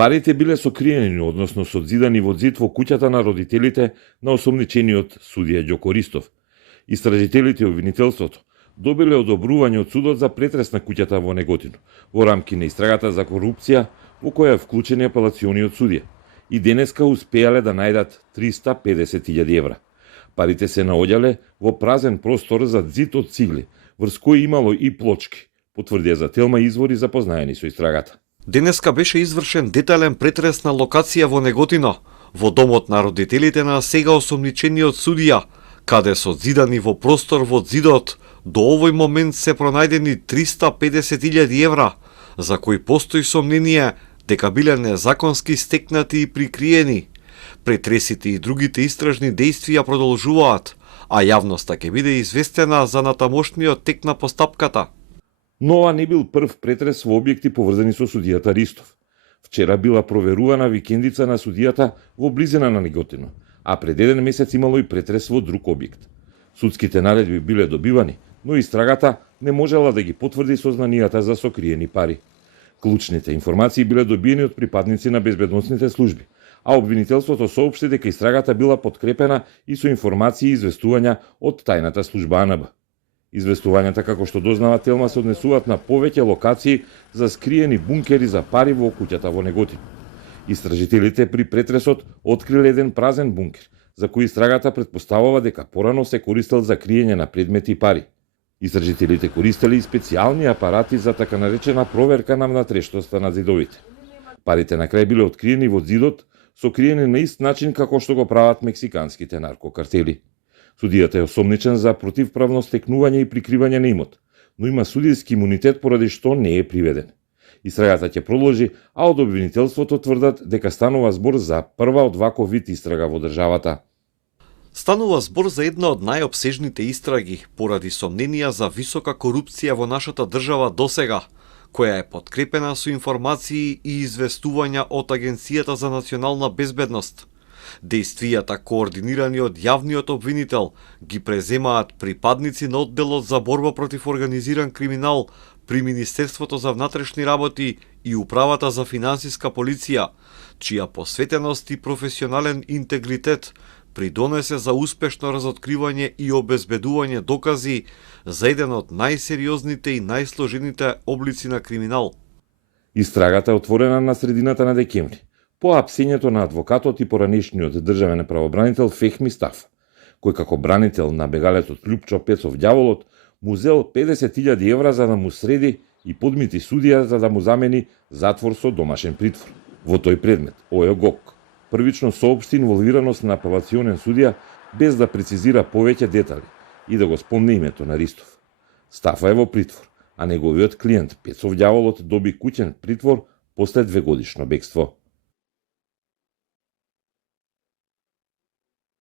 Парите биле сокриени, односно содзидани во зид во куќата на родителите на осомничениот судија Ѓоко Ристов. Истражителите и обвинителството добиле одобрување од судот за претрес на куќата во Неготино, во рамки на истрагата за корупција во која е вклучен апелациониот судија. И денеска успеале да најдат 350.000 евра. Парите се наоѓале во празен простор за зид од цигли, врз кој имало и плочки, потврдија за Телма извори запознаени со истрагата. Денеска беше извршен детален претрес на локација во Неготино, во домот на родителите на сега осомничениот судија, каде со зидани во простор во зидот до овој момент се пронајдени 350.000 евра, за кои постои сомнение дека биле незаконски стекнати и прикриени. Претресите и другите истражни действија продолжуваат, а јавноста ќе биде известена за натамошниот тек на постапката. Но ова не бил прв претрес во објекти поврзани со судијата Ристов. Вчера била проверувана викендица на судијата во близина на Неготино, а пред еден месец имало и претрес во друг објект. Судските наредби биле добивани, но истрагата не можела да ги потврди сознанијата за сокриени пари. Клучните информации биле добиени од припадници на безбедносните служби, а обвинителството соопшти дека истрагата била подкрепена и со информации и известувања од тајната служба АНБ. Известувањата, како што дознава Телма, се однесуваат на повеќе локации за скриени бункери за пари во куќата во Неготино. Истражителите при претресот откриле еден празен бункер, за кој истрагата претпоставува дека порано се користел за криење на предмети и пари. Истражителите користеле и специјални апарати за така наречена проверка на внатрешноста на зидовите. Парите на крај биле откриени во зидот, сокриени на ист начин како што го прават мексиканските наркокартели. Судијата е осомничен за противправно стекнување и прикривање на имот, но има судијски имунитет поради што не е приведен. Истрагата ќе продолжи, а од обвинителството тврдат дека станува збор за прва од ваков вид истрага во државата. Станува збор за една од најопсежните истраги поради сомненија за висока корупција во нашата држава досега, која е подкрепена со информации и известувања од Агенцијата за национална безбедност. Действијата, координирани од јавниот обвинител, ги преземаат припадници на одделот за борба против организиран криминал при Министерството за внатрешни работи и Управата за финансиска полиција, чија посветеност и професионален интегритет придонесе за успешно разоткривање и обезбедување докази за еден од најсериозните и најсложените облици на криминал. Истрагата е отворена на средината на декември, по апсењето на адвокатот и поранешниот државен правобранител Фехми Стаф, кој како бранител на бегалецот Љупчо Пецов Ѓаволот му зел 50.000 евра за да му среди и подмити судија за да му замени затвор со домашен притвор. Во тој предмет, ОЕГОК првично соопшти инволвираност на апелационен судија без да прецизира повеќе детали и да го спомне името на Ристов. Стафа е во притвор, а неговиот клиент Пецов Ѓаволот доби куќен притвор после 2-годишно бегство.